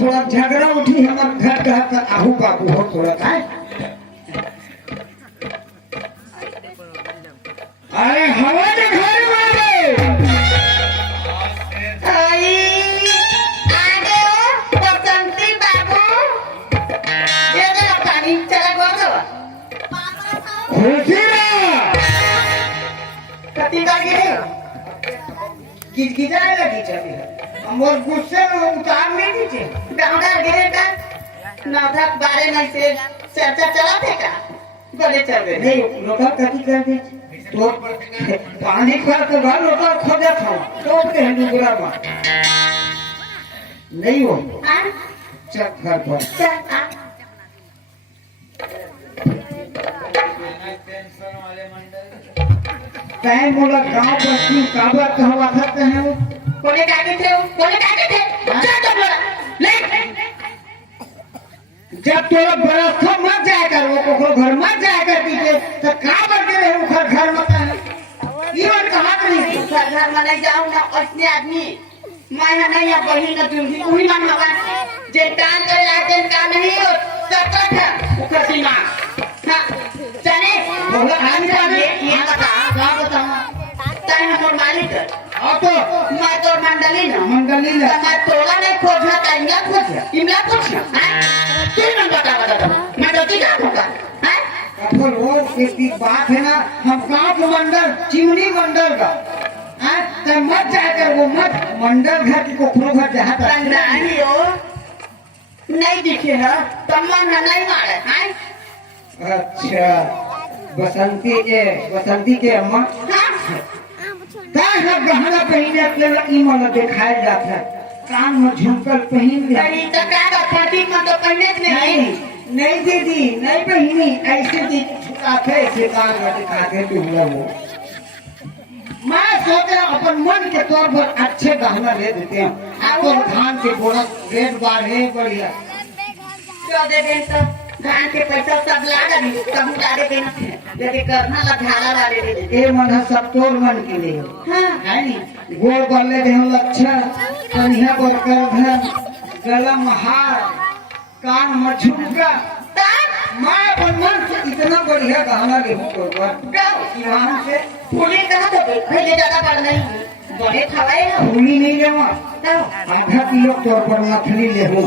थोड़ा झगड़ा उठी हमार घर का आहू बाबू हो थोड़ा है। अरे हवा के घर वाले आई आगे हो बसंती बाबू ये ना पानी चला गया खुशी कति का गिरे गिजाए लगी चली और गुस्से में उतार नहीं दीजिए। डांगा गिरे का नाटक बारे में से चर्चा चला थे का बोले चल गए नहीं लोटा कटी कर दे तो पानी का तो घर लोटा खोजा था तो के डूबरा में नहीं हो हां चल घर पर चल आ टाइम बोला गांव बस्ती काबा कहवा सकते हैं वो कोने काटे थे चल तो बोला ले जब तोरा बरसा मत जाए कर वो कोकरो घर मत जाए कर दीजिए तो का बरके रहे वो घर मत है ये और कहा नहीं घर में नहीं जाऊं ना उसने आदमी मैं नहीं है बहिन का दूंगी वही मन हवा जे काम करे लाते का नहीं हो सकत है उसका दिमाग हां जाने बोला आने जाने ये बता क्या बताऊं तय हमर मालिक ऑटो मैं तो मंडली ना मंडली ना मैं तोला नहीं खोजना चाहिए खोजना इमला खोजना हां तू न बता मैं तो क्या होगा हां अब वो एक बात है ना हम गांव मंडल चिमनी मंडल का हां तो मत जाए कर वो मत मंडल घर की कोकरो घर जहां तक नहीं हो नहीं दिखे है तमन नहीं मारे हां अच्छा बसंती के अम्मा का है गहना पहने के ई मन दिखाई जाता है कान में झुमकल पहन ले नहीं तो क्या बात में तो पहने नहीं नहीं दीदी नहीं पहनी ऐसे दिखाते ऐसे कान में दिखाते तुम लोग मैं सोच रहा अपन मन के तौर पर अच्छे गहना ले देते हैं आपको धान के बोरा रेट बार है बढ़िया क्यों दे दें तो धान के पैसा सब लागा नहीं सब उतारे देना यदि करना ला ढाला डाले दे ए मन है सब तोर मन के लिए हां है नहीं गोड़ बल्ले दे हम लच्छा कन्या बरकर धन गलम हार कान में झुमका मैं अपन मन से इतना बढ़िया गहना ले हूं तो यहाँ से फूली कहां तो पहले ज्यादा पड़ नहीं बड़े खवाए हो फूली नहीं लेवा आधा किलो तोर पर मछली ले हूं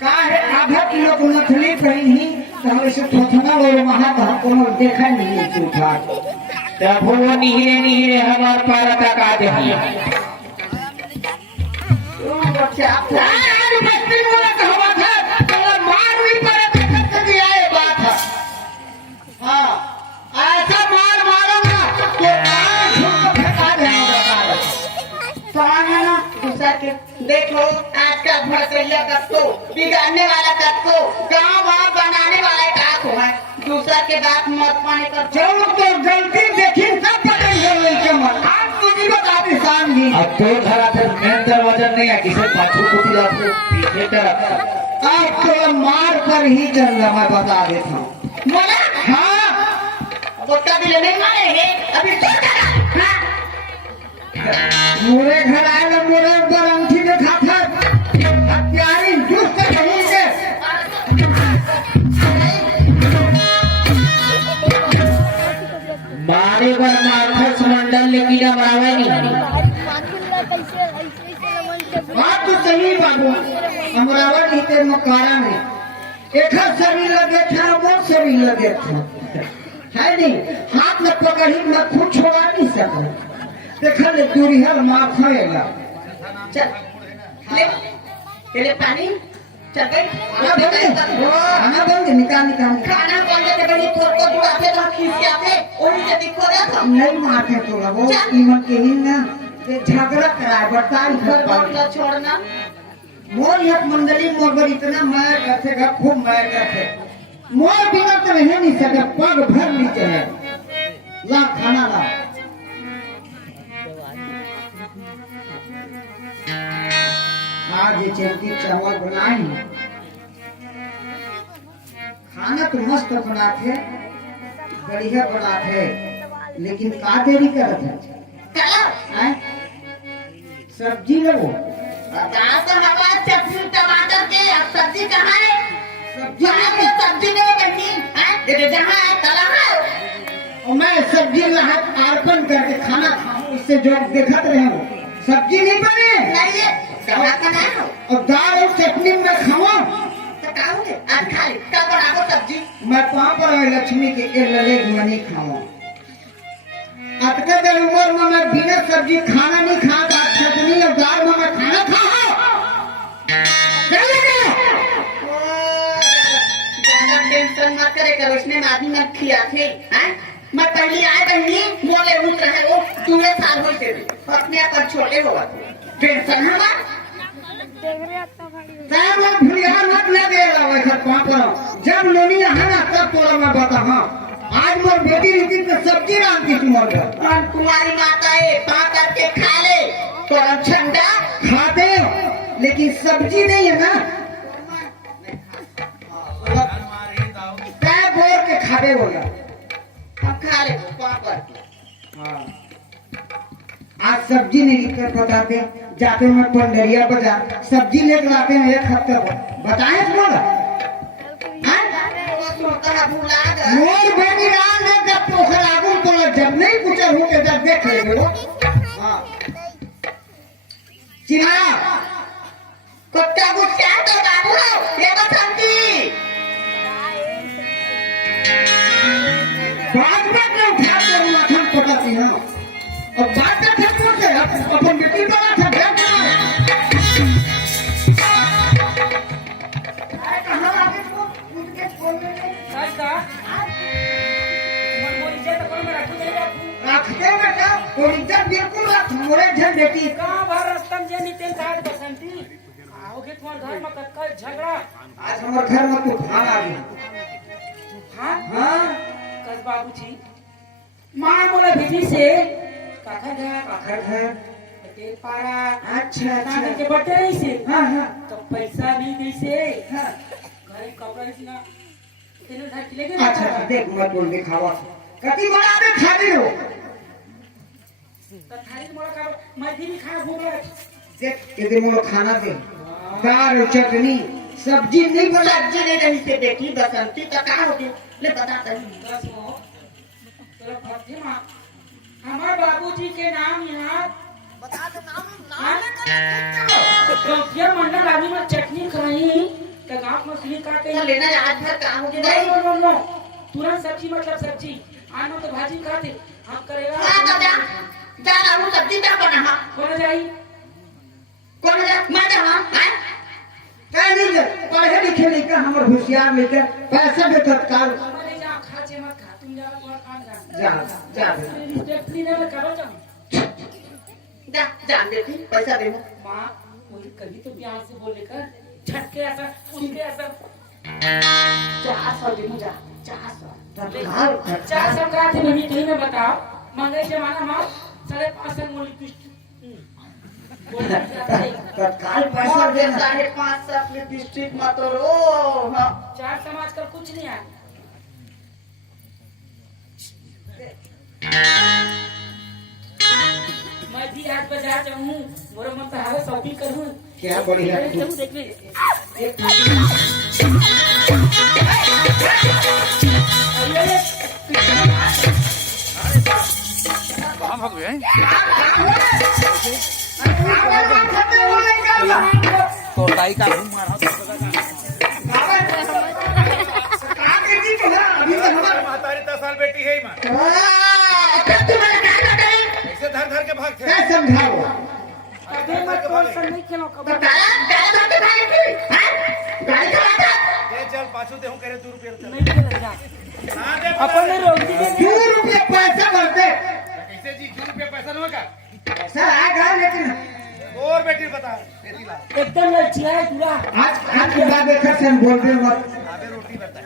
का है आधा किलो को मछली पहनी तो हम इसे थोथना और वहां तो हमको देखा नहीं चूठा तब वो नीरे हमार पारा तक आ जाइए बच्चा अरे मस्ती वाला कहवा था तो मार भी पड़े तक के दिया ये बात है हां ऐसा मार मारूंगा तो कान झुक फेंका देगा समझ ना दूसरा के देखो आज का भड़कैया का तो बिगाड़ने वाला का तो गांव वहां बनाने वाला का को है दूसरा के बात मत माने कर जो तो गलती देखी सब पकड़ गए के मन आज मुझे बता दी सामने अब तो धरा फिर मेन दरवाजा नहीं है किसे पाछू को दिला तो पीछे तरफ आज तो मार कर ही चलना मैं बता देता हूँ बोला हाँ बोटा भी नहीं मारेंगे अभी तो हां मोरे घर आए ना मोरे ऊपर अंगूठी दिखा था हत्यारी दुष्ट कहीं से मारे बर मार्कस मंडल लेकिन बराबर नहीं बात तो सही बाबू अमरावत ही के मकारा में एक शरीर लगे था वो शरीर लगे था है नहीं हाथ में पकड़ी मैं खुद छोड़ा नहीं सके देखा ले दूरिहल माफ होएगा चल ले पानी चल गई खाना बंद निकाल खाना बोलने के बनी थोड़ को बुलाते ना खींच आते उन्हीं से दिखो रहा था नहीं मारते तोड़ा वो कीमत के ही ना ये झगड़ा कराए बर्तान घर कर का छोड़ना मोर एक मंडली मोर पर इतना मार करते का खूब मार करते मोर बिना तो रह नहीं सके पग भर नीचे है ला खाना ला आज ये चलती चावल बनाए खाना तो मस्त बनाते बढ़िया बनाते लेकिन का देरी करत है चलो हैं? सब्जी लो। दाल तो हवा चटनी टमाटर के, अब सब्जी कहाँ है? सब्जी जहाँ पे सब्जी नहीं बनी है, ये जहाँ है तला है। और मैं सब्जी लहत अर्पण करके खाना खाऊं, इससे जो देखत रहे हो सब्जी नहीं बने नहीं है, कहाँ बनाओ? और दाल और चटनी में खाऊं। तो खाओगे? आज खा ले, कल बनाओ सब्जी। मैं पाँव पर लक्ष्मी के लले मनी खाऊं। अतके देर उम्र में मैं बिना सब्जी खाना नहीं खाता, चटनी और दाल में मैं खाना खाऊं। ज्यादा टेंशन मत करे करो, इसने आदमी मत खिया थे, हैं? मैं पहली आए बहनी मोले उठ रहे हो, तुम्हें साल हो से अपने आप पर छोटे हो टेंशन हुआ। तब मैं भुलिया मत न दे रहा वैसे पाँव पर। जब लोनी है ना तब तोरा मैं बता। हाँ आज मोर बेटी रीति तो सब्जी राम की मोर तुम्हारी माता है पा करके खा ले तो ठंडा खाते हो, लेकिन सब्जी नहीं है ना। तय बोर के खावे बोला। हम खा ले पा कर। हाँ। आज सब्जी नहीं कर बताते, जाते मैं पंडरिया बाजार सब्जी लेकर आते हैं एक हफ्ते पर। बताए बोला भूला गया मोर बेटी राम ने जब पोखर आगू बोला, जब नहीं कुछ हो के जब देख ले वो। हाँ चिल्ला कुत्ता गुस्सा तो बाबू ये बसंती बात में क्यों उठा कर माथन पटाती है। और बात में फिर कौन से अपन बेटी बड़ा था घर में। रखते बेटा और इज्जत बिल्कुल रख मोरे झन बेटी। कहाँ बाहर रास्ता में जे नितिन साहब बसंती आओगे तुम्हारे घर में कक्का झगड़ा। आज हमारे घर में तूफान आ गया। हाँ हाँ कस बाबूजी माँ बोला बेटी से काका घर घर घर तेल पारा अच्छा नानी के अच्छा। बटे रही से हाँ हाँ तो पैसा नहीं दी से हाँ। घर कपड़ा नहीं ना तेरे घर के लेके अच्छा देख मत बोल दिखावा कति बड़ा आदमी खाते हो। तो थाली मोड़ा का मैं भी खाना भूख लगा देख यदि मुझे खाना दे दाल चटनी सब्जी नहीं बना। सब्जी नहीं रही से देखी बसंती तो कहाँ होगी ले बता दे 10 हो तेरा फातिमा हमारे बाबूजी के नाम यहाँ बता दे नाम क्या मंडल आदमी में चटनी खाई तो गाँव में सुनी का तो लेना आज भर कहाँ होगी नहीं नहीं नो नो तुरंत सब्जी मतलब सब्जी आनो तो भाजी खाते हम करेगा हाँ तो जा जा राहु सब्जी क्या बना हाँ कौन जाई कौन जा मैं जा हाँ हैं? क्या नहीं दे पढ़े लिखे लेकर हमारे होशियार लेकर पैसा दे तत्काल हमारे यहाँ खा चे मत खा तुम जा तुम्हारा काम जा जा देखती नहीं करो जाओ जा जा देखी पैसा दे माँ मुझे कभी तो प्यार से बोले कर झटके ऐसा उनके ऐसा 400 दे मुझे 400 तत्काल 400 का थे नहीं कहीं में बताओ महंगाई जमाना माँ 550 मूल्य किस्त तत्काल पैसा देना। 550 अपने डिस्ट्रिक्ट में तो रो हाँ चार समाज का कुछ नहीं है मैं भी आज बाजार जाऊँ मोरा मन तो हावे शॉपिंग करूँ क्या बढ़िया चलूँ देखने तो ताई का घूम मारा हमारी 10 साल बेटी है ही मां ऐसे धर धर के भागते क्या समझाओ कभी मैं कौन सा नहीं खेलो कभी ये चल पाछू दे हूं करे 2 रुपया चल नहीं खेला जा ना दे अपन ने रोक दी 2 रुपये पैसा भरते कैसे जी 2 रुपया पैसा न होगा सर आएगा लेकिन और बेटी बता बेटी ला एकदम लड़चिया है पूरा आज के बाद देखा सर बोलते मत। आधे रोटी बता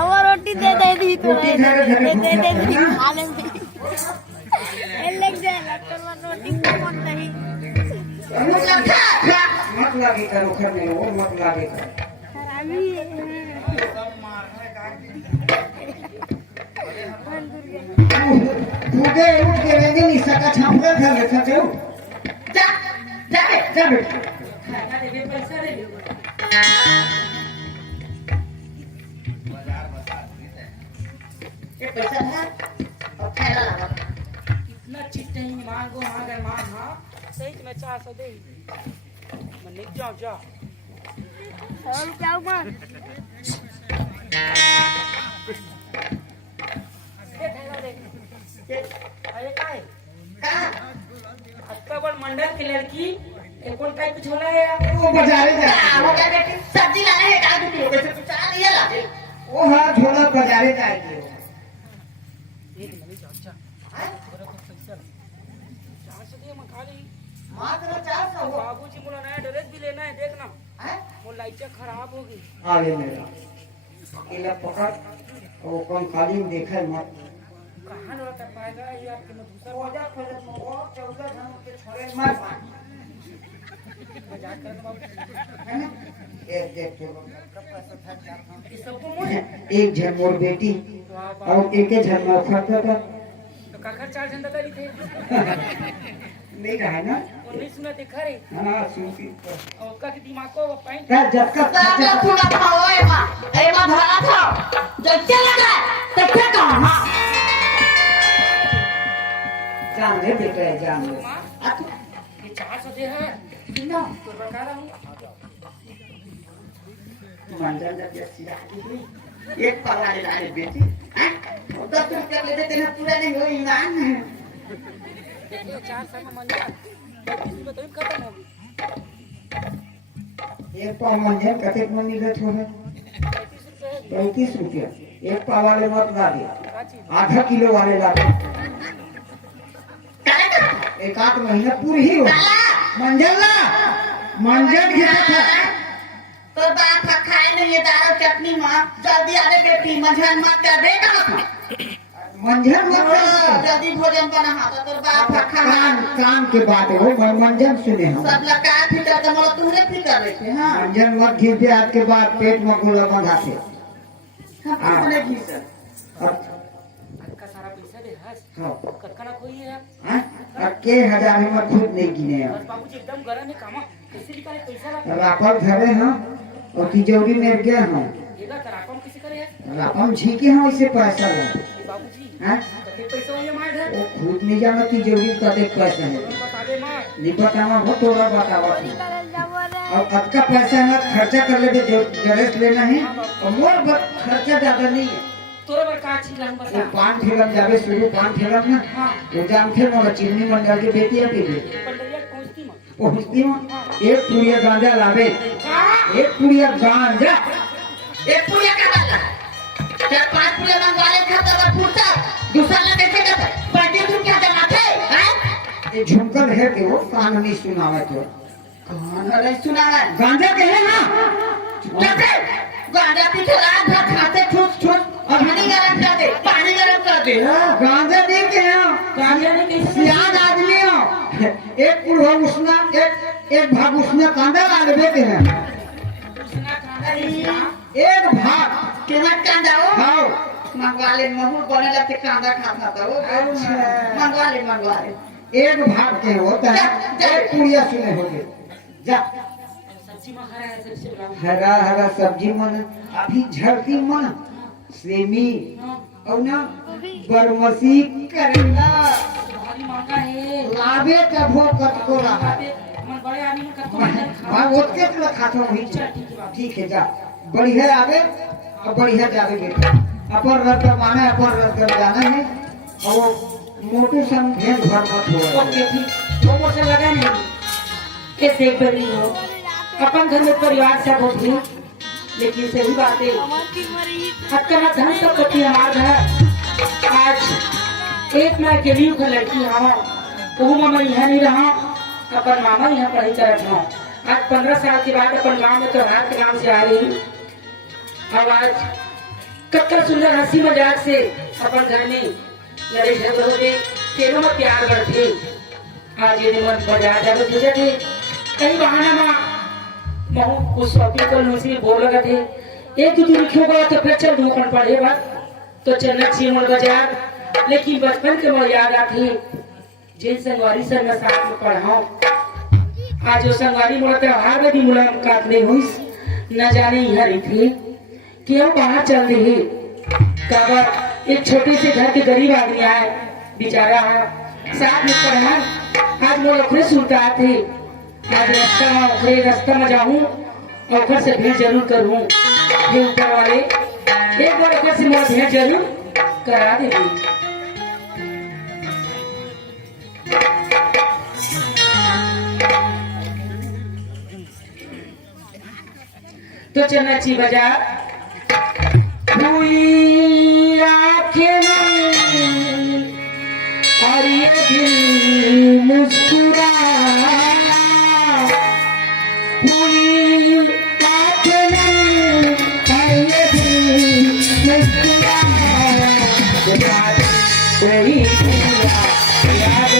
और रोटी दे दे दी तो रोटी घर घर दे भूखा दे दी था। खा लेंगे लग जाए लगता है रोटी को मन नहीं मत लागे करो घर में वो मत लागे करो। अभी कूदे उठ के रहेंगे नहीं सकत छापले खा ले खाते हो जा जा बे जा बेटा खाना देवे पैसा दे दे ये पैसा है और खाना लगा इतना चीज नहीं मांगो मांगे मांग हाँ सही में 400 दे मैं नहीं जाओ जाओ 100 रुपया ऊपर दे थैला दे अरे काय का अत्ता बड़ मंडल की लड़की ये कौन काय कुछ होला है वो बाजारे क्या जाए हो गया बेटी सब्जी लाना है 1 किलो पैसे तू चला लिया ला वो हाँ झोला बाजारे जाएगी एक मिनट जाओ जा तेरा तो पैसा 400 दे मैं खा ली मात्र 400 हो बाबूजी मुझे नया ड्रेस भी लेना है देखना हैं वो लाइट खराब होगी आगे मेरा अकेला पकड़ वो कौन खाली में देखा मत कहाँ लौटा पाएगा ये आपके में दूसरा खोजा खोजा वो 14 जन के छोड़े मत मजाक कर बाबू है ना एक देख तो ये सबको मुझे एक जन मोर बेटी वाह वाह और एक जन मोर खर्चा था तो काकर 4 झंडा करी थे नहीं रहा ना वो नहीं सुना देखा रे हाँ सुनती और उसका के दिमाग को पैंट क्या जब का सामने पूरा था ओए मां धरा था जैसे लगा तैसे कहां हां जान ले बेटा जान ले माँ ये 400 दे है ना तो बता रहा हूँ मंजन जब ये सीधा एक पवाले लाए बेटी हैं 10 रुपया ले देते ना पूरा नहीं हो ईमान देखिए 4 साल में मंजा 35 रुपये तो ही खत्म होगी एक पाव मंजन कते में निकल छोड़े 35 रुपये 35 रुपया एक पाव वाले मत ला दे क्या चीज आधा किलो वाले ला दे एक आध महीना पूरी ही हो मंजन ला मंजन घिरा था तो बाप खाए नहीं ये दाल चटनी मां जल्दी आने बेटी मझन मत कर देगा मंजन मत कर। जल्दी भोजन बना हाथ तो बाप खाना काम के बात हो मंजन सुने हम सब लगा फिकर तो मतलब तुमने फिकर रखे हां मंजन मत घिस दे आज के बाद पेट में गुला बंधा से हमने घिसा का सारा पैसा दे हस हाँ कटकना कोई है हाँ? अब के हजार में खुद नहीं गिने हैं। बस बाबूजी एकदम गरम है कामा कैसे निकाले पैसा ला रापल धरे हैं और तिजोरी में गए हैं येगा करापम किसी करे है रापल झीके हैं इससे पैसा ले बाबूजी हाँ? कते पैसा ये मार है वो खुद नहीं जाना तिजोरी का देख पैसा है बता दे मार नहीं बताना हो थोड़ा बतावा करे जाबो रे और अब का पैसा है ना खर्चा कर ले जो ड्रेस लेना है और मोर खर्चा ज्यादा नहीं है तोरा पर का चीज हम वो बता पान फिल्म जावे शुरू पान फिल्म ना हां वो जानते ना चिमनी मंडल की बेटी है पीछे पंडरिया पहुंचती मत पहुंचती हूँ एक पुड़िया गांजा लावे एक पुड़िया गांजा एक पुलिया का वाला क्या 5 पुलिया मंगवा ले खाता का फूटा दूसरा ना कैसे करता 35 रुपया जमा थे हैं ये झुमकर है कि वो कान नहीं सुनावे तो कौन नहीं सुना है गांजा कहे ना कैसे गांजा पीछे रात भर खाते ठूस ठूस और पानी गरम कर दे गांजा नहीं कहे गांजा ने कैसे सियान आदमी हो एक पुड़ो उसना एक भाग उसना कांदा लागबे के है उसना खाना एक भाग केना कांदा हो खाओ मंगवा ले महू बने लगते कांदा खाता था वो मंगवा ले एक भाग के होता है एक पुड़िया सुने होगे जा सब्जी में हरा है सबसे बड़ा हरा हरा सब्जी मन अभी झड़ती मन सेमी और ना बरमसी करेला भारी महंगा है लावे कभो कटको रहा मन बड़े आदमी में कतो हाँ ओतके तो खाता हूँ ठीक है जा बढ़िया आवे और बढ़िया जावे बेटा अपन रद्द माने अपन रद्द जाना है और वो मोटू सन भेद भर मत हो ओके ठीक वो मोसे लगा नहीं के देख बनी हो अपन घर में परिवार सब होती लेकिन सही बात है हमार की मरी हत्या धन संपत्ति हमारा है आज एक मैं अकेली का लड़की हूँ वो मामा यहाँ नहीं रहा अपन मामा यहाँ पढ़ाई करत हूँ आज 15 साल के बाद अपन गाँव में त्योहार के नाम से आ रही अब आज कत्तर सुंदर हंसी मजाक से अपन घर में लड़े झगड़े होते तेरों में प्यार बढ़ते आज ये मन बाजार जाकर भेजे थे कई बहाना में महू कुछ शॉपिंग कर लूँ इसलिए बोल लगा थे एक दो दिन लिखोगा तो फिर चल दूँ अपन पढ़ेगा तो चलना चाहिए मोर बाजार लेकिन बचपन के मोर याद आती जिन संगवारी से मैं साथ में पढ़ाऊं आज वो संगवारी मोला त्योहार में भी मुलाकात नहीं हुई न जाने यहाँ रही थी क्यों बाहर चल रही कबर एक छोटे से घर के गरीब आदमी आए बेचारा है साथ में पढ़ा आज मोला खुद सुनता थे आज रास्ता में जाऊं और से भेंट जरूर करूं ये ऊपर वाले एक बार ओकर से मोला भेंट जरूर करा देगी। तो चलना ची बाजार हुई आँखें और ये दिल मुस्कुरा हुई आँखें और ये दिल मुस्कुरा कोई याद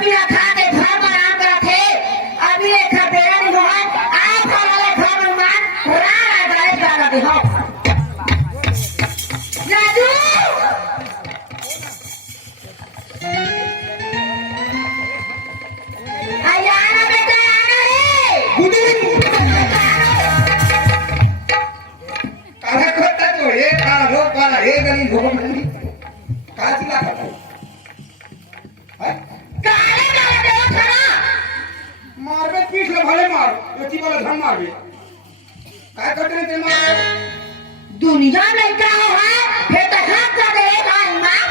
पीना खा के घर में आराम करते अभी एक बेरा नहीं हुआ आप वाले घर में मान रात गए गाना दे हो राजू आया बेटा आना काहे खोता तो हे का रो पाला हे गली भोगम गली काची ला खाता है काले काले देव खड़ा मारबे पीठ ले भले मार एती वाला धन मारबे काय करते ते मार दुनिया में क्या है फिर तो हाथ कर दे भाई मां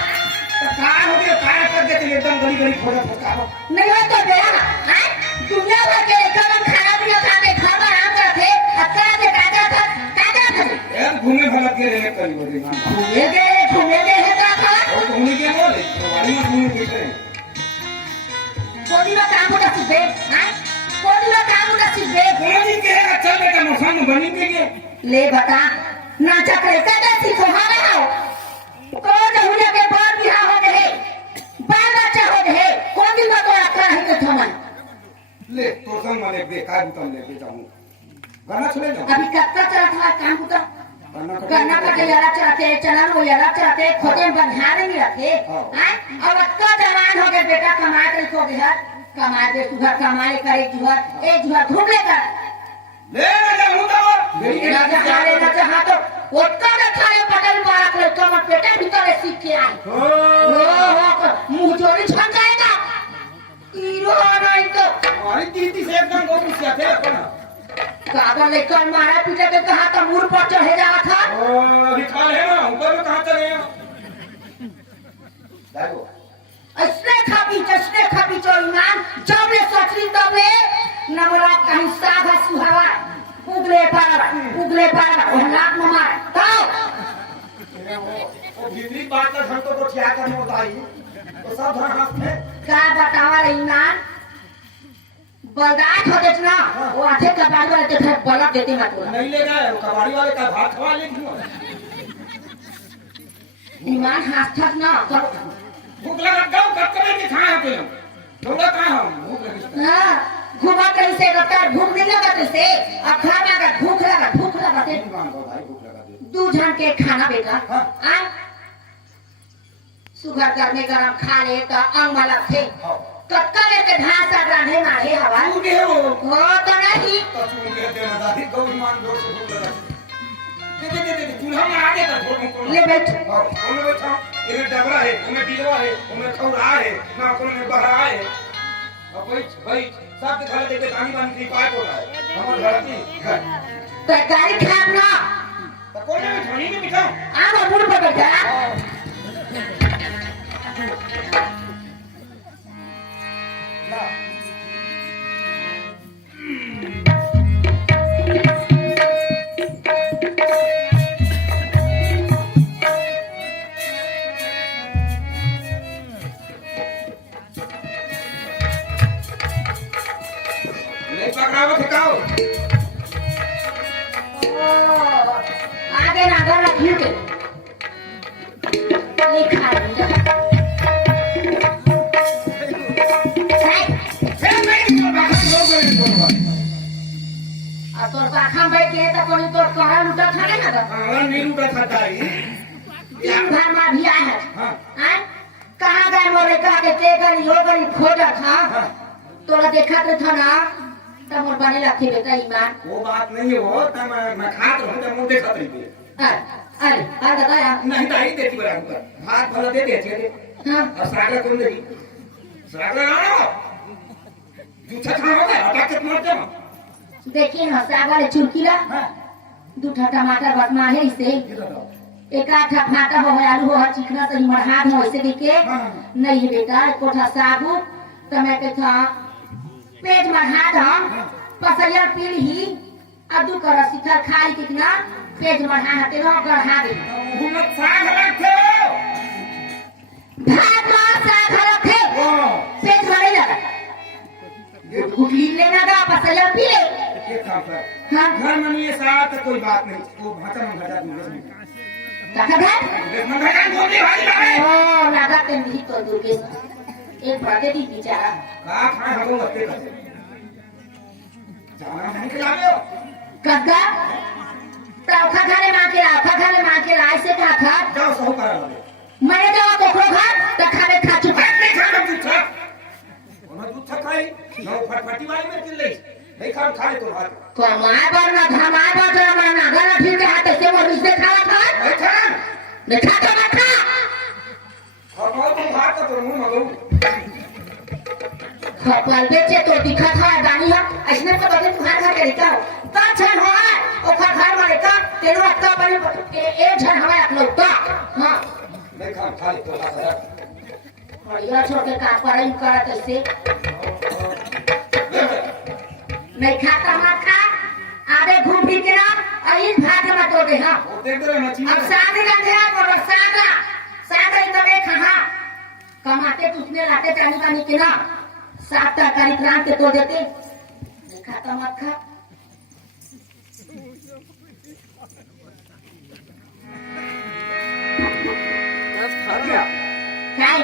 का हो गया काय कर देते एकदम गली गली खोजा फटका नहीं हो तो बेरा ना है दुनिया भर के एकदम खाना पीना खा के घर में आराम करते अच्छा से काजा था यार घूमे भला के रहने करी बोली ना घूमे गए है क्या था और घूमे के बोले वाली में घूमे के करे कोई ना काम उठा सीधे हैं कोई ना काम उठा सीधे कोनो दिन के है चल बेटा मौसम बनी के लिए ले बता नाचा करे कैसे सीखो हारे हो कौन हुने के बाद बिहार हो गए बाल बच्चा हो गए कौन दिन में कोई आकर है तो थमन ले तो संग माने बेकार तुम ले जाऊं गाना सुने जाओ अभी कब तक चला था काम उठा गाना करना पड़े यारा चलाते चलन वो यारा चलाते खोटे में बंधारे नहीं रखे हैं और अब जवान हो गए बेटा कमा के खो गया कमा के सुबह कमाए करे जुआ ए जुआ घूम लेकर ले ना जाऊं तो ना जहारे ना जहाँ तो ओटका ना खाए पटल मारा कर तो मत पेटा भीतर से सीख के आई ओ मुंह चोरी छन जाएगा हीरो नहीं तो हमारी दीदी से एकदम गोरू से थे अपन कागज लेकर मारा पीटे के कहा तो मुंह पर चढ़े जावा था ओ अभी खा है ना ऊपर में कहां चले हैं देखो इसने खापी जो ईमान जब ले सोचली तब ले नमरा कहीं सागा सुहावा उगले पार और लाख में मार तो वो भीतरी बात का ढंग तो क्या करने होता है तो सब धन हाथ में क्या बतावा रे ईमान बर्दाश्त होते ना वो आधे कबाड़ वाले तो फिर बलक देते मत बोला नहीं ले गए कबाड़ी वाले का भात खवा ले ईमान हाथ थक ना तो भूख लगा गाँव कब कब के खाए होते हैं लोग कहाँ हम भूख लगी हाँ घुमा कहीं से रहता भूख नहीं लगा से अब खाना का भूख लगा ते भूख लगा दे 2 जन के खाना बेटा हाँ। आ सुगर करने गरम खा ले तो अंग वाला थे हाँ। कटका के घास रांधे मारे हवा तू के हो हो तो नहीं तो तू के दे ना दादी गौरी मान जोर से भूख लगा दे चूल्हा में आगे का थोड़ा ले बैठ और उन्हें बैठा इन्हें डबरा है उन्हें बिलवा है उन्हें खौरा है ना उन्हें बहरा है अब बैठ सब के घर देखे पानी पानी की पाइप होता है हमारे घर की तो गाड़ी खाम ना तो कोई नहीं खानी नहीं बिठाओ आ मुड़ पर बैठा ना नहीं पकड़ाओ ठिकाओ आगे ना घर रखियो के लिखा है तो पाखा बैठ के तो कोई तो करा लुटा खाने ना तो नहीं लूटा खाता है दिन भर में भी आया है हाँ। हैं कहाँ गए मोरे कहा के ते गली हो गली खोजा था हाँ। तोरा देखा तो था ना तब मोर बने रखे बेटा ईमान वो बात नहीं हो तब मैं खात रहूं जब मुंह देखत रही अरे बताया नहीं तो आई देती बराबर हाथ भला दे देती है हाँ और सागर कौन देगी सागर आओ जूठा खा हो गया हटा के मार दे देखिए ना सागर चुरकीला हां 2 टमाटर बस माहे इसे एक आधा फाटा हो आलू हो चिकना तो मढ़ा में वैसे देखे नहीं बेटा कोठा साबु तमे के था पेट मढ़ा हम पसैया पीढ़ी अदू कर शिखर खाई कितना पेट मढ़ा हते रो गढ़ा दे हम साग रखे भात मार साग रखे पेट भरे लगा गुटली लेना गा पसैया पी ले एक काम कर हां घर में ये साथ कोई बात नहीं वो भाषा में भजा दूंगा कहा है देखना भजा गोली भाई लगे ओ लगा के नहीं तो दुर्गे एक बाटे दी बेचारा का खाए हम लोग हत्ते करते जाना नहीं खिलावे कक्का तौखा खाने मां के लाए से खा खा जाओ सब करा लगे मैंने जब कोखरो खा त खावे खा चुका नहीं खा दूध था ओना दूध था खाई नो फटफटी वाली में चिल्ले नहीं खा खा ले तो हाथ कमाए पर ना धमाए पर जरा मना गला ठीक है हाथ से वो रिश्ते खावा खा नहीं खा नहीं खा तो मत खा और बहुत तुम हाथ का तो मुंह मगो खपल बेचे तो दिखा था दानी है ऐसने तो बदले तुम्हारे घर के का ता छन हो ओ घर वाले का तेरो अक्का बने ए छन हमारे आप लोग का हां नहीं खा ले तो हाथ और ये छोड़ के का पढ़ाई करत ऐसे नहीं खाता मत खा आधे घूम फिर के ना आई भाग मत हो गए हां वो देख दे मछली अब सादे लग गया और सादा इधर कहां कमाते तुझने लाते चानी पानी के ना सात तरकारी क्रांत के तो देते नहीं खाता मत खा खा लिया खाए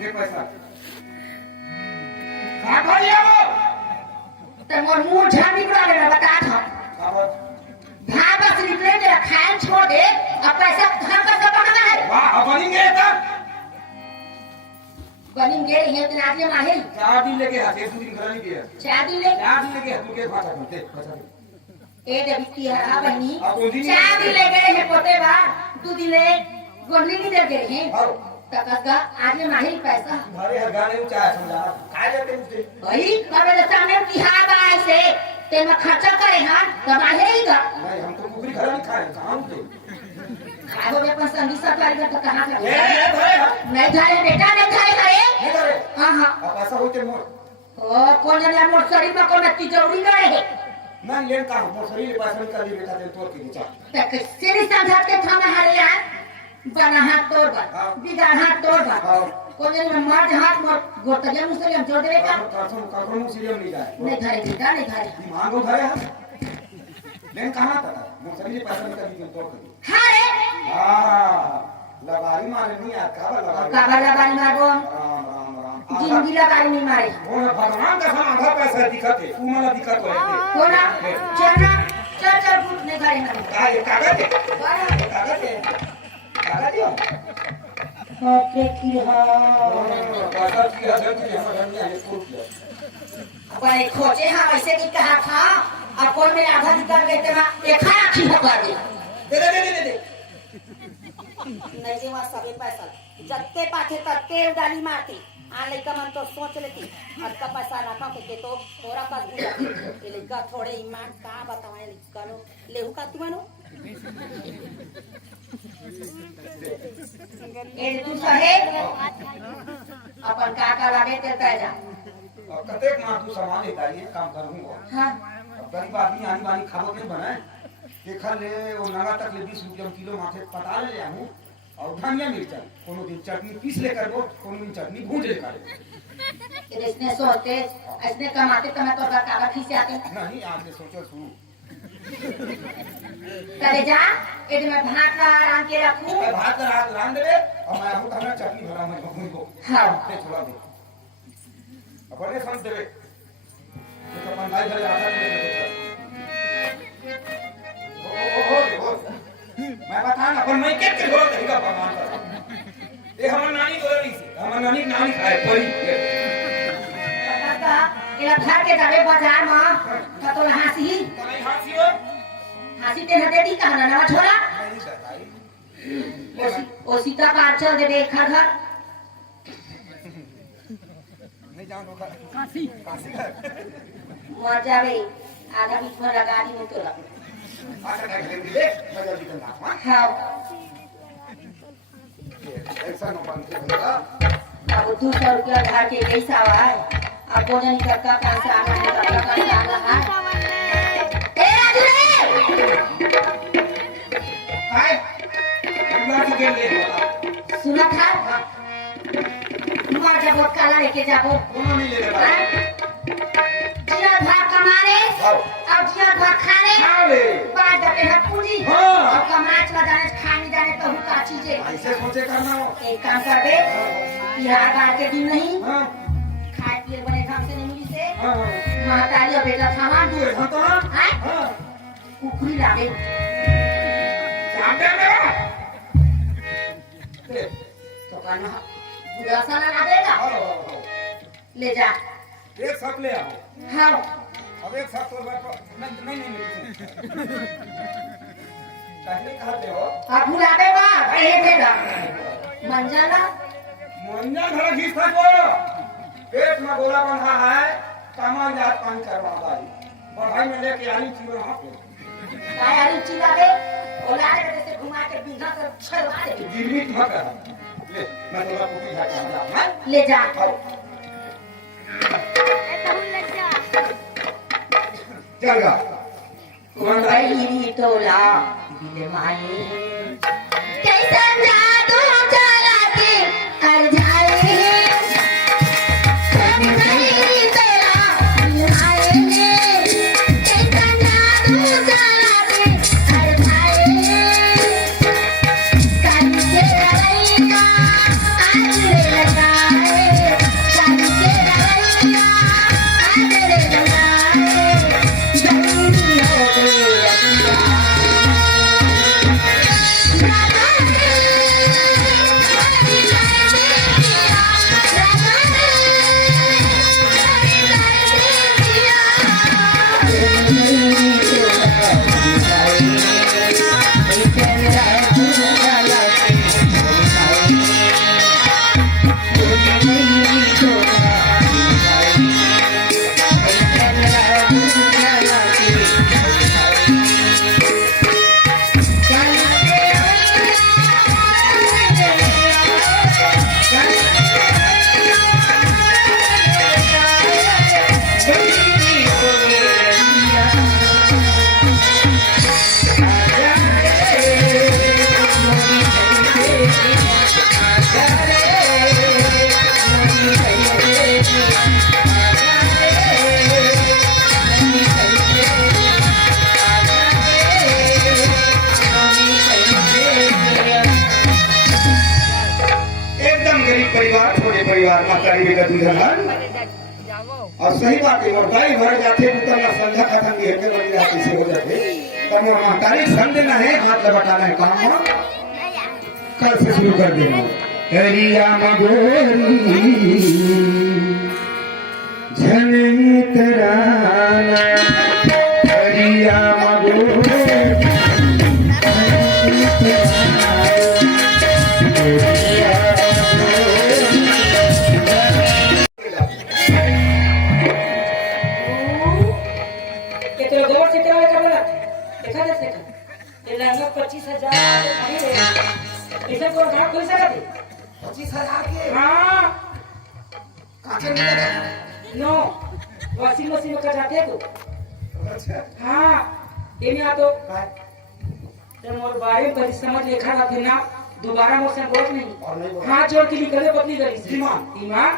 दे पैसा खा लिया वो तो मोर मुंह झाड़ निकला ले बता था भाग बस निकले तेरा खाए छोड़ दे अब पैसा घर पर कब पकड़ना है वाह बनी गए था बनी गेली है दिन आगे माहे 4 दिन लेके आते 2 दिन घर नहीं गया शादी ले 4 दिन लेके तू के भाषा बोलते भाषा ए देवी की है बहनी अब दो दिन शादी ले गए है पोते बा 2 दिन ले गोली नहीं दे गए हैं और तकगा आगे माहे पैसा हमारे हर गाने में चाय समझा खाए जाते मुझे भाई कबे तो सामने बिहार आए से ते में खर्चा करे हां दबाहे ही का नहीं हम तो कुकरी घर नहीं खाए कहां थे खाओ में अपन संगी सब कर तो कहां से ये धरे नहीं धरे बेटा नहीं धरे करे ये धरे हां हां अब ऐसा होते मोर ओ कौन ने मोर शरीर में कौन तिजौरी गए है ना ले का मोर शरीर ले पैसा निकाल दे बेटा दे तोड़ के नीचा तक सिरी समझा के थाना हरे यार बना हाथ तोड़ बा बिगा हाथ तोड़ बा कौन ने मार हाथ मोर गोतले मुसलिम जोड़ दे का काकरो मुझे नहीं जाए नहीं धरे बेटा नहीं धरे मांगो धरे हम लेन कहां था मोर शरीर ले पैसा निकाल दे तोड़ के हां हां लगारी मारे नहीं आता लगारी काबला बारी मारो राम राम राम जिंदगी लगाई नहीं मारे वो भगवान का हम आधा पैसा दिखाते तू मला दिखत हो कोना चल चल फुट नहीं करे हम काय कागज है बारा कागज है कागज है ओके की हा कागज की हजर की हमारे नहीं है फूट बड़े खोजे हम ऐसे की कहा था अब कोई में आधा निकल गए थे ना एक आखी हो गई दे नहीं देवा सबे पैसा जत्ते पाथे तत्ते उडाली मारती आ लइका मन तो सोच लेती अटका पैसा रखा के तो तोरा पास भी जाती ए लइका थोड़े ईमान का बतावे लइका लो लेहु का तू मानो ए तू सहे अपन काका लागे तेता जा और कतेक मां तू सामान लेता है काम करूंगा हां अब गरीब आदमी आनी वानी खाबो नहीं बनाए देखा ले वो नगा तक ले 20 रुपया किलो माथे पटा ले आऊं और धनिया मिर्चा कोनो दिन चटनी पीस ले कर दो कोनो दिन चटनी भून ले कर इसने सोचते इसने कमाते कमाते तो काका खींचे आते नहीं आज से सोचो शुरू चले जा एक में भात का आराम के रखूं भात रात रांध दे और मैं हूं हमरा चटनी भरा मैं भून को हां दे छोड़ा दे अपने संग देवे तो अपन लाई धरे आधा दे ओ मैं बता ना पर मैं के बोल देगा भगवान का ये हमर नानी बोल रही थी हमर नानी खाए परी काका ये घर के जावे बाजार में तो हासी नहीं हासियो हासी ते हटे दी कहना ना छोड़ा नहीं बताई ओ सीता पार चल दे देखा घर नहीं जान रोका काशी मर जावे आधा बीच में लगा दी में तो आटा का ले ले मजा दी करना हां ऐसा न बन के होगा अब 200 रुपया घर के कैसा है अब को नहीं करता पैसा आना है ए राजू हाय अल्लाह की गेल ले सुना था मार जब काला लेके जाबो कोनो नहीं ले ले जिया भात कमाने अब जिया भात खाने खा ले बाद जाते हैं पूरी हाँ। और कमाच लगाने खाने जाने तो हुका चीजें ऐसे सोचे करना हो। एक काम कर दे याद आके दिन नहीं हाँ, खाए पिए बने ढंग से नहीं मिली से हाँ, महतारी और बेटा खावा तू ऐसा तो हाँ, हाँ, कुकुरी लागे जानते हैं मेरा? ले, तो कहना बुरा सा ना लागेगा आओ, ले जा एक साथ ले आओ। हाँ अब एक साथ और बात नहीं नहीं नहीं कहने कहते हो अब भुला देगा ये देगा मंजाला मंजा घर घिसता को पेट में गोला बंधा है कमर जात पानी करवा दाई बढ़ाई में लेके आई थी वहां पे काय आलू चिल्ला दे ओला से घुमा के बिंगा कर छलवा दे गिरवी मत कर ले मैं तोरा पुटी खा के जा मैं ले जा चल गा मंगई तोला दिल माए कैसा जादू चला के कर जाए मंगई तोला दिल माए कैसा जादू चला के कर जाए कंचे रैया आज रे लगाए कंचे रैया आज रे लगाए जल्दी हो गई एकदम गरीब परिवार छोटे परिवार मातारी बेटा दुल्हन और सही बात है मर्दाई भर जाते तो ना संध्या खत्म भी होते बन जाते से हो जाते तब वो मातारी संग देना है हाथ लपटाना है काम कल से शुरू कर देना हरिया मगोरी झनितराना हरिया मगोरी तेरे गोबर से क्या कर रहा देखा दे देखा ये लहंगा 25,000 इसे को घर खोल सकते 25,000 के हाँ काके मिले नो वॉशिंग मशीन में कर जाते तो अच्छा हाँ ये नहीं आ तो ते मोर बारे में समझ लिखा था फिर ना दोबारा मुझसे बोल और नहीं नहीं बोला। हाथ जोड़ के निकले पतली गली से ईमान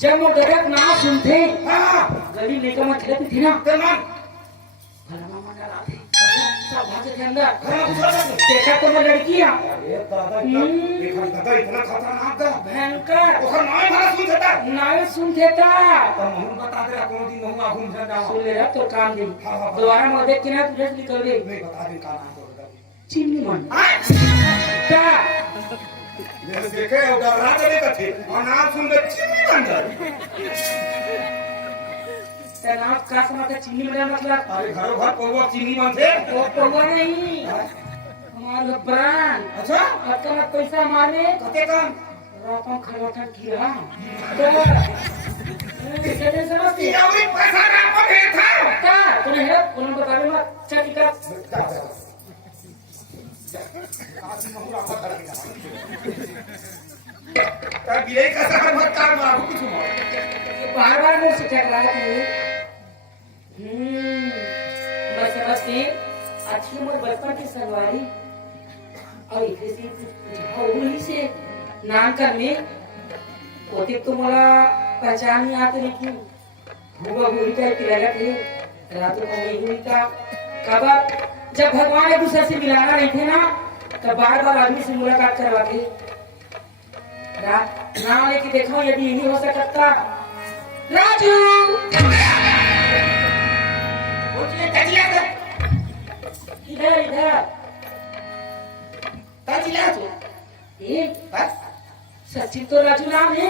जब वो गलत ना सुनते हां गली लेकर मैं खेलती थी ना तेमान भला मामा डराते सब भागे के अंदर घर में घुसा दे देखा तो मैं लड़कियां अरे दादा इतना खतरनाक था भयंकर ओखर नाम भला सुन सकता नावे सुन देता तो हम बता दे कोनो दिन हम घूम जाओ सुन ले रहा तो काम दे हाँ, हाँ। दोबारा मैं देख के ना तुझे निकल गई नहीं बता दे का नाम तो चिन्नी मन का जैसे देखे और डरा चले थे और नाम सुन के चिन्नी बन गए तेरा नाम का समझ के चिन्नी मन मतलब अरे घरों घर पौवा चिन्नी बन थे वो पौवा नहीं हमारा ब्रांड अच्छा अपना पैसा हमारे कते कम रकम खरोटा गिरा तो कैसे समझती ये और पैसा ना पड़े था का तूने है उन्होंने बताया मत चल निकल आज महुरा पकड़ के तब ये कैसा कर मत कर मारो कुछ मत बार बार मेरे से टकरा के बस बस के अच्छी उम्र बचपन की संगवारी और इथे से होली से नाम करने होते तो मला पहचान नहीं आते लेकिन हुआ हुई का एक लगत है रातों को नहीं हुई का खबर जब भगवान एक दूसरे से मिलाना नहीं थे ना तो बार बार आदमी से मुलाकात करवा के नाम लेके देखो यदि यही हो सकता। राजू इधर इधर ए बस सचिन तो राजू नाम है।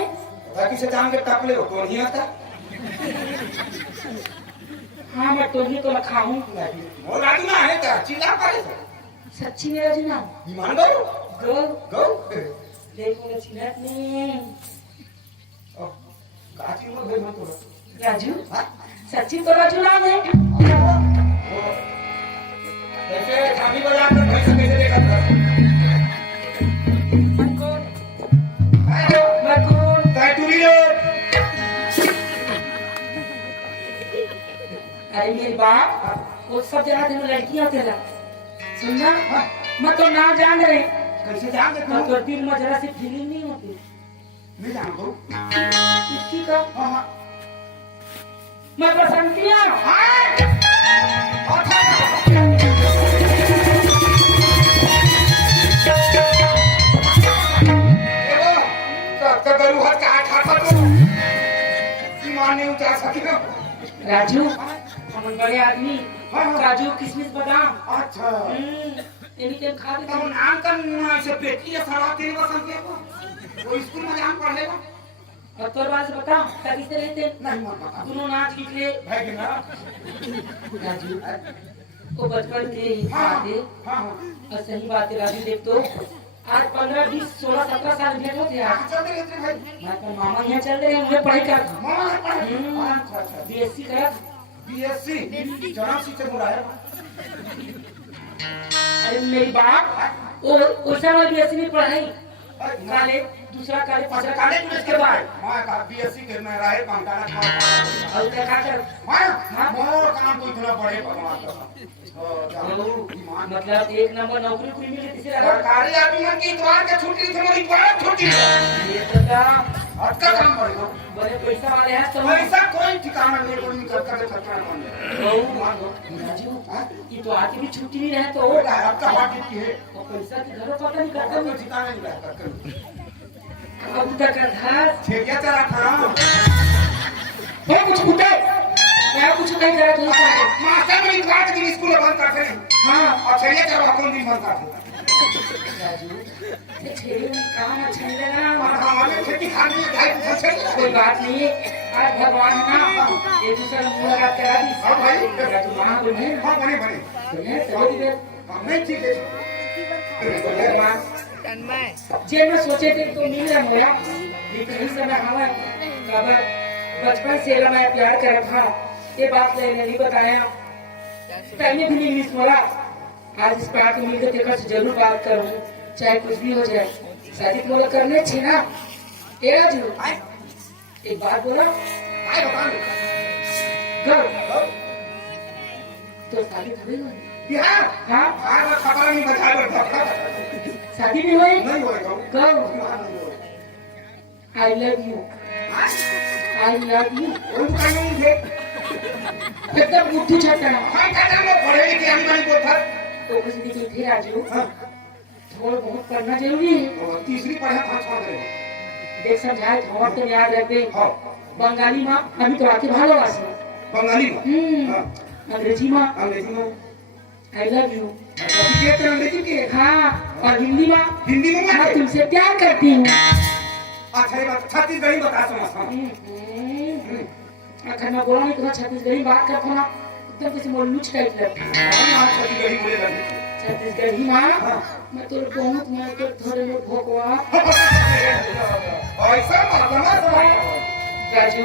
बाकी से जान के टप ले तो नहीं आता। हाँ मैं टोली तो रखा हूँ। वो राजू ना है क्या चिल्ला पाए सच्ची में राजू नाम ईमान गो गो गो देखो मैं चिल्लात नहीं काची में भेज मत तो राजू सचिन तो राजू नाम है। कैसे खाली बाजार में पैसा कैसे लेकर मैं कौन टूरी लो अरे मेरी बाप वो सब जगह थे लड़कियां तेरा सुनना मैं तो ना जान रहे कैसे जान तो तो दिल में जरा सी फीलिंग नहीं होती नहीं जान दो किसकी का मैं बसंतिया करू हाथ का हाथ हाथ ईमान नहीं उतार सके राजू हम बड़े आदमी काजू किशमिश बादाम अच्छा एनी टाइम खा तो लेते नाम का से पेटी या सारा तेरे बसंत के वो स्कूल में जान पढ़ेगा और तोर बात से बता ताकि से रहते नहीं मत बता दोनों नाच निकले भाई गिना राजू वो बचपन के ही बात है हां और सही बात है राजू देख तो आज 15 20 16 17 साल भेंट होते हैं चल रहे थे भाई मैं तो मामा यहाँ चल रहे हैं मुझे पढ़ाई कर मां अच्छा अच्छा बीएससी करा बीएससी जनाब से बुलाया अरे मेरी बाप वो उस समय बीएससी में पढ़ाई काले दूसरा काले अच्छा तीसरा काले काले उसके बाद मैं का बीएससी के में रहे कांटाना खा और क्या कर हां मोर काम तो इतना बड़े भगवान का जानू ईमान मतलब एक नंबर नौकरी कोई मिली तीसरा सरकारी आदमी की इतवार का छुट्टी थी मेरी बड़ा छुट्टी ये तो का हट का काम पड़ेगा बड़े पैसा वाले हैं तो पैसा कोई ठिकाना नहीं कोई निकल कर चक्कर बन राजू ये तो आके भी छुट्टी नहीं रहे तो वो आपका बात की है और पैसा की घरों पता नहीं करता कोई ठिकाना नहीं रहता अब तक घर छेड़िया चला था वो कुछ कुटे मैं कुछ नहीं करा तू मास्टर में इतवार के दिन स्कूल बंद करते हैं हां और छेड़िया चला कौन दिन बंद करते राजू ये छेड़े में काम अच्छा नहीं लग रहा हमारे खेती खाने में ढाई फंसे कोई बात नहीं आज भगवान है ना एक दूसरे को मुलाकात करा दी हाँ भाई राजू वहाँ बोले हाँ बने बने बोले चलो दीदी नहीं ठीक है जे मैं सोचे थे तो मिल रहा मेरा लेकिन इस समय हमारा खबर बचपन से मैं प्यार कर रहा था ये बात मैंने नहीं बताया टाइम भी नहीं मिस हुआ आज इस बात को मिलकर देखकर से जरूर बात करूँ चाहे कुछ भी हो जाए शादी मोला करने छे ना ए राजू एक बात बोलो कर तो शादी कभी हुई बिहार हाँ आज खबर नहीं बताया बैठा शादी भी हुई नहीं होएगा कब I love you I love you वो कानून है एकदम बुद्धि छटा हां काटा में पढ़े लिखे हम नहीं बोलता तो कुछ भी नहीं थे राजू हां थोड़ा बहुत पढ़ना जरूरी है और तीसरी पढ़ा पांच पढ़ रहे देख समझाए थोड़ा तो याद रखते हां बंगाली माँ अभी तो आके भालोबासे बंगाली में हां अंग्रेजी माँ अंग्रेजी में आई लव यू अभी ये तो अंग्रेजी की है हाँ और हिंदी माँ हिंदी में मैं मैं तुमसे प्यार करती हूँ अच्छा ये बात छत्तीसगढ़ी बता समझता अगर मैं बोला नहीं तो मैं छत्तीसगढ़ी बात करता हूँ ना एकदम किसी मोलूच टाइप लगती हां छत्तीसगढ़ी बोले लगे छत्तीसगढ़ी माँ मैं तो बहुत मैं तो थोड़े लोग भोगवा ऐसा मतलब समझ राजू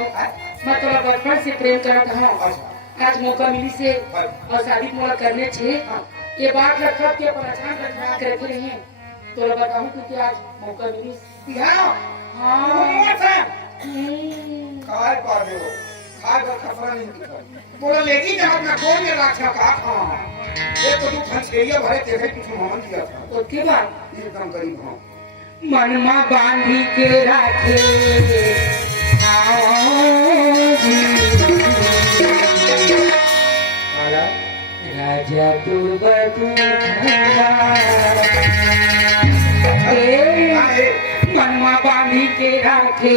मैं तोरा बचपन से प्रेम करत हूँ आज मौका मिली से और शादी मोला करने छे ये बात रखब के अपन अचानक रखा के रखे रहे तोरा बताऊं कि आज मौका मिली बिहार हाँ काय पा दे खाए का खतरा नहीं दिखा तोरा लेगी जहां में कौन ने रखा का हां ये तो तू फंसेरिया भरे तेरे कुछ मान दिया था तो के बात एकदम करीब हां मन मा बांधी के राखे राजा तू बतू बांधी के राखे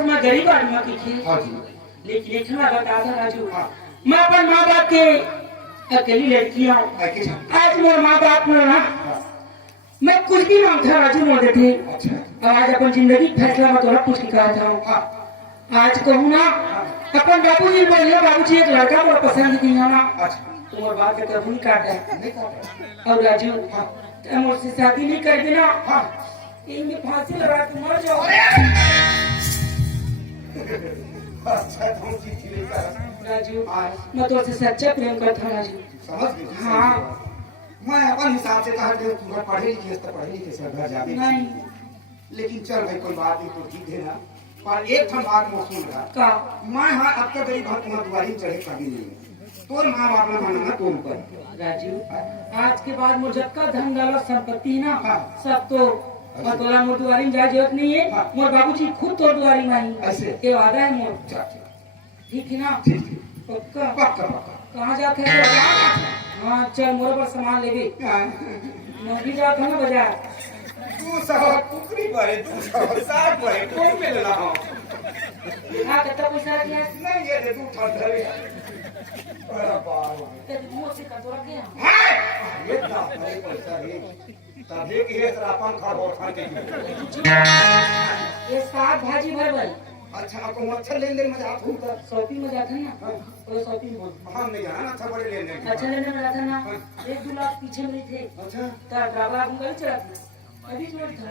मैं गरीब आदमी की थी लेकिन इतना बता था राजू मैं अपन माँ बाप के अकेली लड़की हूँ आज मेरे माँ बाप ने ना मैं कुछ भी मांगता राजू मोड़ देते और आज अपन जिंदगी फैसला में तोरा पूछ के कहा था आज कहूँ ना अपन बाबू जी बोलिए बाबू जी एक लड़का मेरा पसंद नहीं है ना तुम्हारे बात का कभी नहीं काटा और राजू मुझसे शादी नहीं कर देना इनमें फांसी लगा के मर जाओ राजू मैं तो से सच्चा प्रेम करता हूँ राजू समझ गई हाँ मैं अपन हिसाब से कहा तुम्हारा पढ़े लिखे तो पढ़े लिखे से घर जाते नहीं लेकिन चल भाई कोई बात नहीं तो ठीक है ना पर एक ठन बात मौसम रहा का मैं हाँ अब तक गरीब घर तुम्हारे दुआरी चढ़े कभी नहीं तो माँ बाप ने माना तो ऊपर राजू आज के बाद मुझे का धन दौलत संपत्ति है ना सब तो तोला मोर दुआरी में जाए जरूरत नहीं है मोर बाबूजी खुद तो दुआरी में आई ऐसे ये वादा है मोर ठीक है ना पक्का पक्का पक्का कहाँ जाते हैं हाँ चल मोर पर सामान ले गई मैं भी जाता हूँ ना बाजार तू सब कुकरी भरे तू सब साग भरे कोई मिल रहा हो हाँ कितना पैसा रखी है नहीं ये दे तू ठंड धरे बड़ा बाल तेरे मुंह से कटोरा के ये ना भाई पैसा रे तब एक ये अपन खा और खा के ये साग भाजी भर भाई अच्छा आपको अच्छा लेन देन में जात हूँ तब शॉपिंग में जाते हैं ना वो शॉपिंग बोल हम नहीं जाना अच्छा बड़े लेन देन अच्छा लेने में जाता ना 1-2 लाख पीछे में थे अच्छा तो ड्राइवर आपको कभी चला था अभी जोड़ था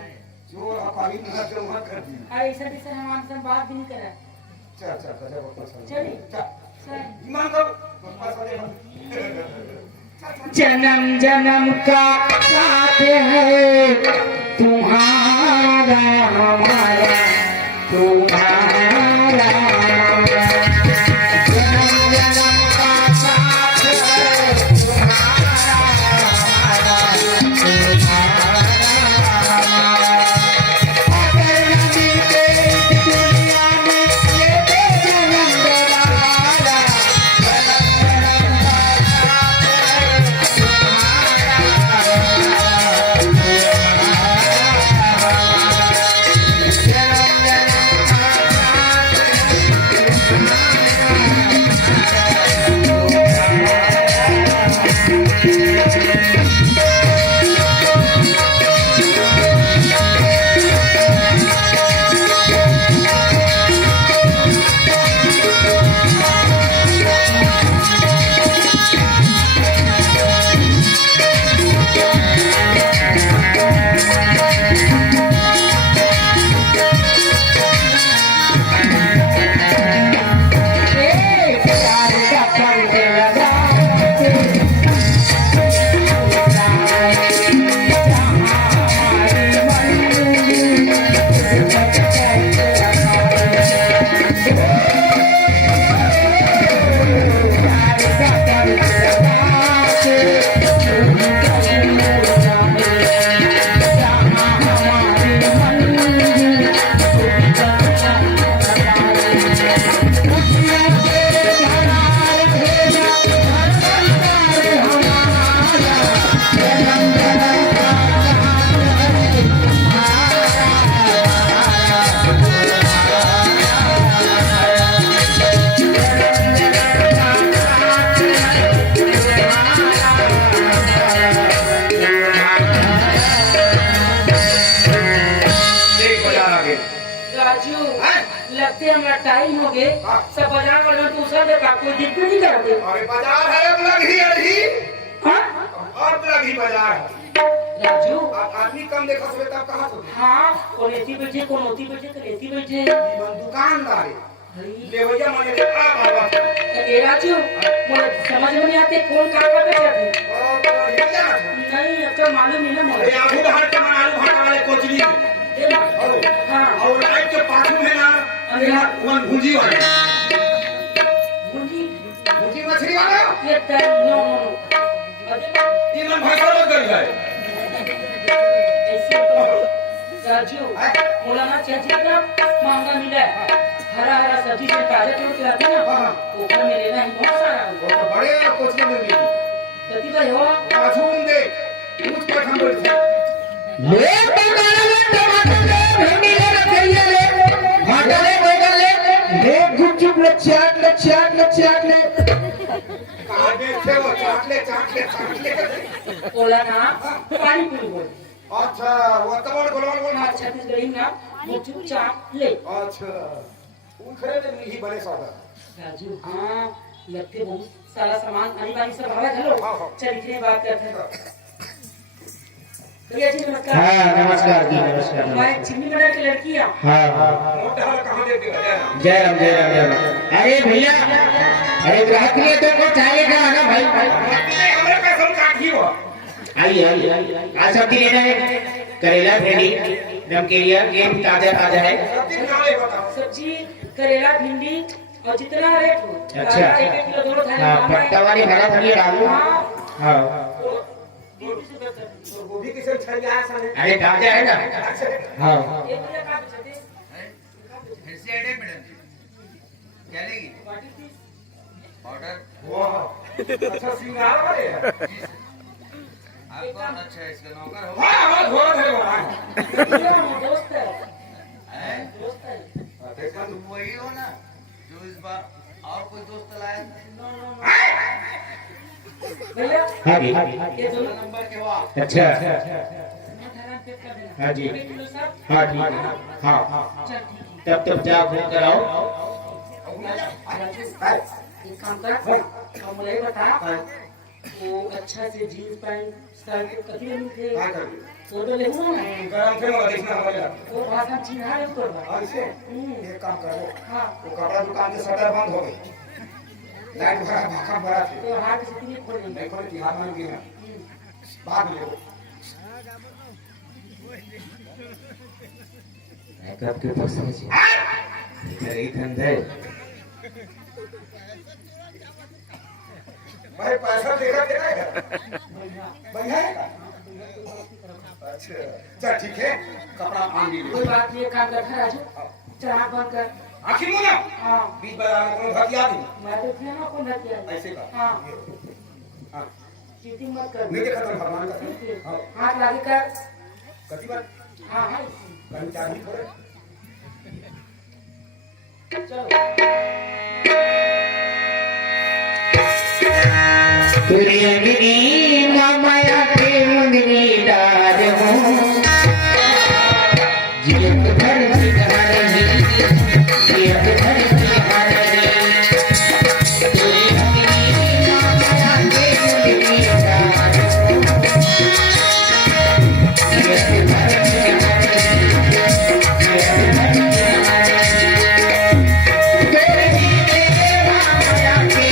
जो अकाली ना जो वहाँ कर दी ऐसा भी सर हमारे साथ बात भी नहीं करा अच्छा अच्छा गजब पैसा चलिए सर ईमान करो पैसा दे जन्म जन्म का साथ है तुम्हारा हमारा तुम्हारा जन्म जन्म का साथ है तुम्हारा हमारा तुम्हारा अगर न मिलते इस दुनिया में ये जन्म दोबारा जन्म जन्म का साथ है तुम्हारा लगते हमारा टाइम हो गए सब बाजार वाले तो सब देखा कोई दिक्कत नहीं करते अरे बाजार है अब लग ही अभी हाँ और लग ही बाजार है राजू आप आदमी कम देखा सोचे तब कहाँ सोचे हाँ कौन एती बैठे कौन होती बैठे कौन एती बैठे दुकानदार है लेवैया माने के आ बाबा ए राजू मुझे समझ में नहीं आते कौन कहाँ का बेचा थे और ये जाना था नहीं अब तो मालूम नहीं ना ये मुझे आलू बाहर के आलू भाटा वाले कोचली हाँ और लाइट के पाछू में ना वन भुंजी वाले मुझे भुंजी मछली वाला ये नो नो तीन भाषा में कर जाए ऐसे तो राजू मौलाना चाची का महंगा मिला है हरा हरा सब्जी से ताजा तोड़ के लाते ना ऊपर में लेना है बहुत सारा वो तो बड़े कोचली में मिली कति भाई हो पाछू में दे कुछ पर हम बैठे ले टमाटर ले भिंडी ले करिया ले भाटा ले बैगन ले गुपचुप ले चाट ले कहाँ देखे वो चाट ले ओला ना पानी पूरी बोल अच्छा वो तबड़ गोलवाल हाँ छत्तीसगढ़ी ना मुझे चाप ले अच्छा वो खरे तो मिली बड़े सौदा राजू हाँ लगते बहुत सारा सामान आनी बानी सब हवा चलो चल इतने बात करते हैं भैया जी नमस्कार हाँ नमस्कार जी नमस्कार मैं चिन्नी मटर की लड़की हूँ हाँ मोटा हाल कहाँ देते हो जय राम जय राम जय राम अरे भैया अरे ग्राहक के लिए तो कुछ चाहिए था ना भाई हमारे पैसा काट ही हो आइए आज सब्जी लेना है करेला भिंडी नमकीनिया ये भी ताजा ताजा है सब दिन कहाँ ले बताओ सब्जी करेला भिंडी और जितना रेट हो अच्छा। एक किलो दोनों थाली हाँ पत्ता वाली हरा धनिया डालो हाँ और गोभी किसे छड़िया साले अरे ताजा है ना हाँ एक भैया कहाँ बेचते वाह अच्छा सिंगार वाले एक काम हाँ हाँ थोड़ा है वो ये ना दोस्त है दोस्त है देखा तू वही हो ना जो इस बार और कोई दोस्त लाया भैया हाँ जी ये दोनों नंबर के बाद अच्छा थाना पे कर देना हाँ जी। एक किलो सब हाँ ठीक हाँ चल ठीक है तब जाओ घूम कर आओ एक काम कर हम मुझे बता वो अच्छा से जींस पैंट शर्ट कति में थे हाँ कर वो तो ले ना गरम थे मगर देखना हमारे वो भाषा चिन्हा है तो हाँ इसे एक काम करो हाँ वो कपड़ा दुकान के शटर बंद हो गई लाइट भरा भाखा भरा थे तो हाथ से कितनी खोल देंगे नहीं खोले हाथ में गिरा भाग ले कब के पास है धंधे भाई पैसा देखा क्या बढ़िया है का अच्छा चल ठीक है कपड़ा मान लीजिए कोई बात नहीं काम कर राजू चाह बंद कर आखिर में ना हाँ बीच बाजार में कोनो घटिया नहीं मैं तो थे ना कौन किया ऐसे का हाँ हाँ चीटिंग मत कर नहीं देखा तो भगवान का हाँ हाथ लागे कर कति बार हाँ हाँ कहीं चाबी थोड़े तुरियंगिनी माया के मुंदनी डार हो जियत भर की हारनी जियत भर की हारनी तुरियंगिनी माया के मुंदनी डार हो जियत भर की हारनी जियत भर की हारनी तेरे जीने माया के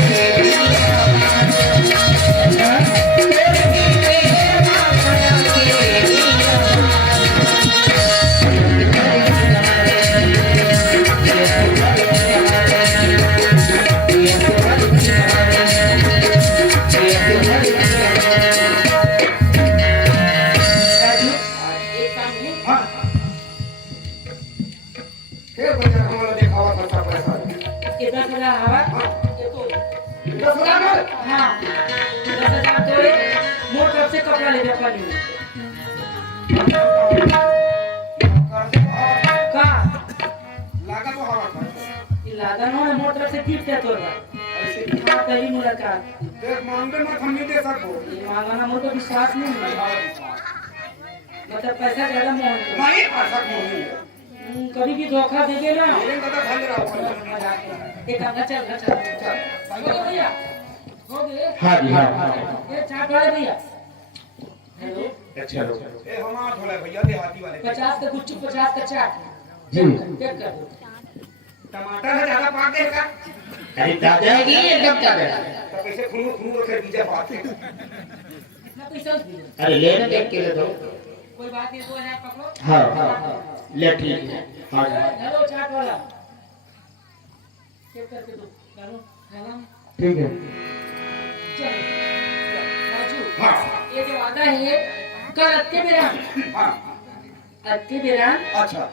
राजू एक काम है हाँ फिर बच्चा हमारा दिखावा खर्चा पैसा ये 10,000 हवा ये तो 10,000 में हाँ 10,000 तो मोर तरफ से कपड़ा ले जा पानी का लागत तो हवा खर्चा ये लादा नो मोर तरफ से गिफ्ट है तोर ऐसे हाँ पहली मुलाकात देख मांगते मत हम नहीं दे सको ये मांगना मोर को विश्वास नहीं है मतलब पैसा ज्यादा मोहन नहीं पैसा नहीं है कभी भी धोखा देगे ना मेरे दादा खा ले रहा हूँ एक अंदर चल हो भैया हो गए हाँ जी हाँ ये चाट वाले भैया हेलो अच्छा लो ए हमारा थोड़ा भैया देहाती वाले 50 का गुच्चू 50 का चाट जी चेक कर दो टमाटर है ज्यादा पाक गए का अरे ताजा है कि एकदम ताजा है? तो कैसे खून खून और फिर बीजा पाक है कितना पैसा दे अरे लेने देख के ले दो कोई बात नहीं 2000 पकड़ो हाँ हाँ ले ठीक है हाँ हेलो चाट वाला चेक करके दो चलो हेलो ठीक है चलो राजू हाँ ये जो वादा है ये कल अत्ते बेरा हाँ अच्छा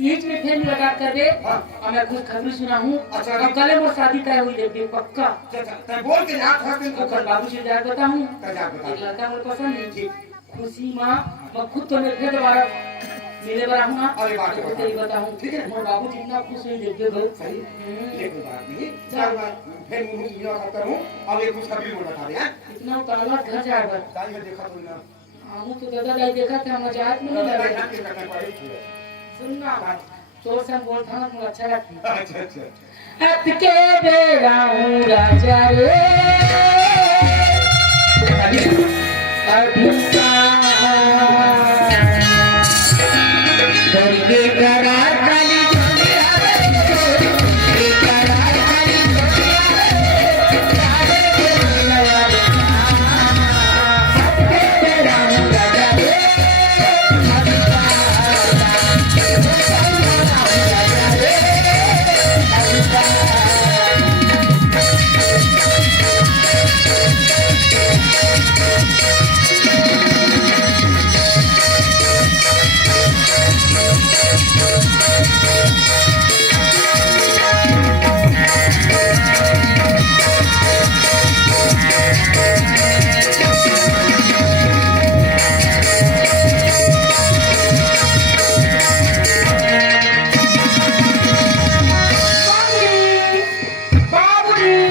बीच में फिर मुलाकात कर दे हाँ। और मैं कुछ खबर सुना हूँ अच्छा। और कल वो शादी तय हुई देखिए पक्का तब बोल के याद था कि और कल बाबू जी जाकर बताऊँ जाकर बता। एक लड़का मुझे पसंद है खुशी माँ मैं खुद तो मैं फिर दोबारा मिले बड़ा हूँ ना अरे बात है, तो तेरी बताऊँ ठीक है। और बाबू जी इतना खुश हुई देखिए भाई सही ये कोई बात नहीं चल मैं फिर मुंह ये करूं अब एक कुछ खबरी बोल बता दे हैं इतना उतावला घर जाएगा दाई में देखा तो ना हमू तो दादा दाई देखा था मजाक में नहीं दादा लगा जान के करना पड़ेगी सुनना चोर सन बोलता ना तुम अच्छा लगती अच्छा अच्छा हथ के बेड़ा हूँ राजा रे करके करा काली दुनिया करके करा काली दुनिया सारे के लवाले हाथ के तेरा राजा रे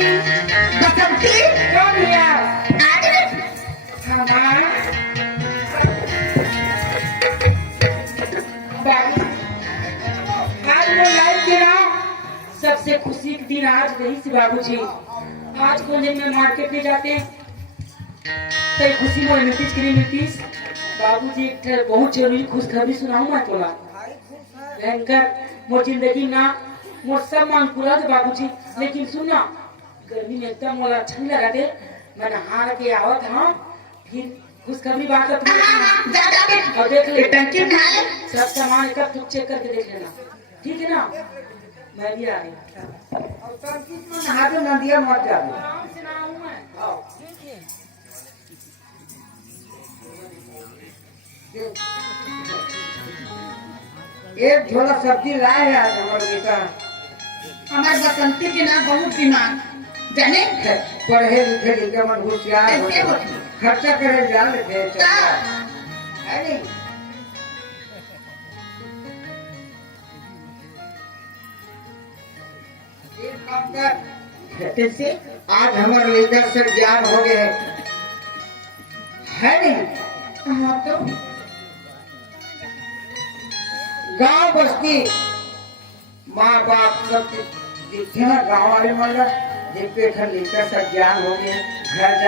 बसंती कौन लिया आज वो लाइफ के ना सबसे खुशी के दिन आज नहीं से बाबूजी आज को दिन में मार्केट में जाते तो खुशी मोर नीतीश के लिए नीतीश बाबूजी एक ठे बहुत जरूरी खुशखबरी सुनाऊं मैं तोला भयंकर मोर जिंदगी ना मोर सब मांग पूरा दे बाबूजी लेकिन सुनना गर्मी में एकदम मोला अच्छा नहीं लगा दे मैं नहा के आवत हाँ फिर खुशखबरी बात है तुम्हें और देख ले टंकी उठा ले सब सामान एक टुक चेक करके देख लेना ठीक है ना मैं भी आ रही और टंकी में नहा के नदिया मर जावे आराम से ना आऊं मैं एक झोला सब्जी लाए है आज हमारे बेटा हमारे बसंती के ना बहुत दिमाग जाने पढ़े लिखे लिखे मन होशियार कैसे हो होती? खर्चा करे जान लेते का? है नहीं एक काम कर कैसे आज हमारे लीडर से ज्ञान हो गए है नहीं हाँ तो गांव बस्ती माँ बाप सब दिखते ना गाँव वाले मतलब जिनके घर लीडर से ज्ञान हो गए घर जा